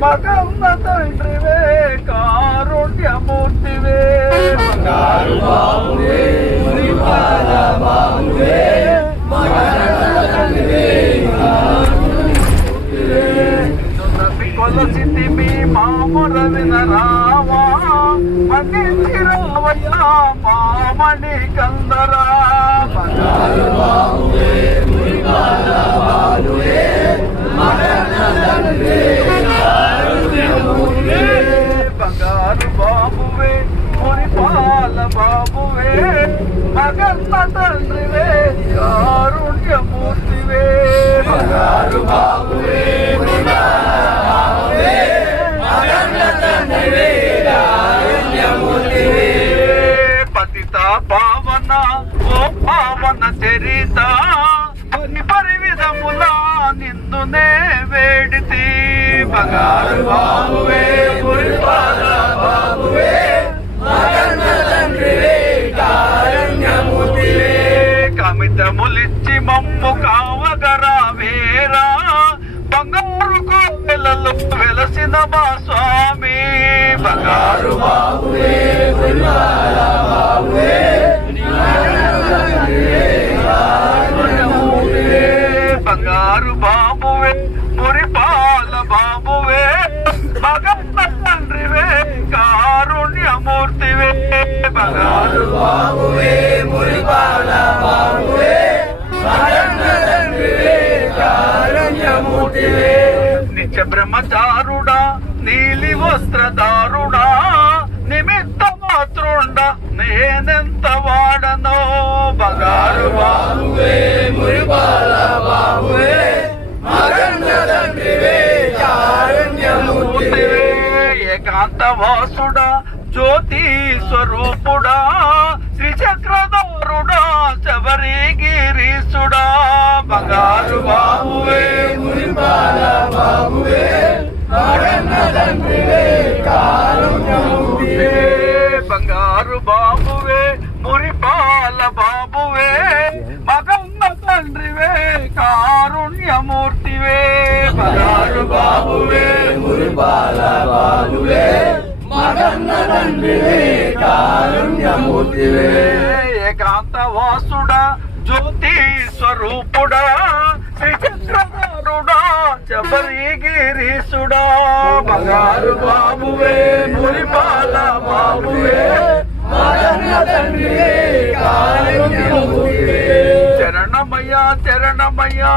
మగన్న తండ్రివే కారుణ్యమూర్తివే బంగారు బాబువే శ్రీపాద బాబువే కొలసితి మీ మామురవిన రావా మన్నించి రావయ్యా మామణి కందరా బంగారు బాబువే శ్రీపాద బాబువే బంగారు బాబువే మురిపాల బాబువే మగన్న తండ్రివే కారుణ్యమూర్తివే బంగారు బాబువే పతిత పావన ఓ పావన చరిత పరివిధములా నిందునే వేడితి బంగారు బాబువే మురిపాల బాబువే కమితములిచ్చి మమ్ము కావగరా వేరా బంగారు కోవెలలో వెలసిన మా స్వామి బంగారు బాబువే మురిపాల బాబువే బంగారు బాబువే మురిపాల బాబువే మగన్న తండ్రివే కారుణ్యమూర్తివే బంగారు బాబువే మురిపాల బాబువే మగన్న తండ్రివే కారుణ్యమూర్తివే నిత్య బ్రహ్మచారుడా నీలి వస్త్రదారుడా నిమిత్త మాతృండా నేనెంత వాడనో బంగారు బాబువే మురిపాల బాబువే మగన్న తండ్రివే కారుణ్యమూర్తివే ఏకాంత వాసుడా జ్యోతి స్వరూపుడా శ్రీచక్రధారుడా శబరిగిరీసుడా బంగారు బాబువే మురిపాల బాబువే మగన్న తండ్రివే కారుణ్యమూర్తివే బంగారు బాబువే మురిపాల బాబువే మగన్న తండ్రివే కారుణ్యమూర్తివే బంగారు బాబువే మురిపాల బాబువే మగన్న తండ్రివే కారుణ్యమూర్తివే ఏకాంత వాసుడా జ్యోతి స్వరూపుడా శ్రీచక్రధారుడా శబరిగిరీసుడా బంగారు బాబువే మురిపాల బాబువే మగన్న తండ్రివే కారుణ్యమూర్తివే చరణమయ్యా చరణమయ్యా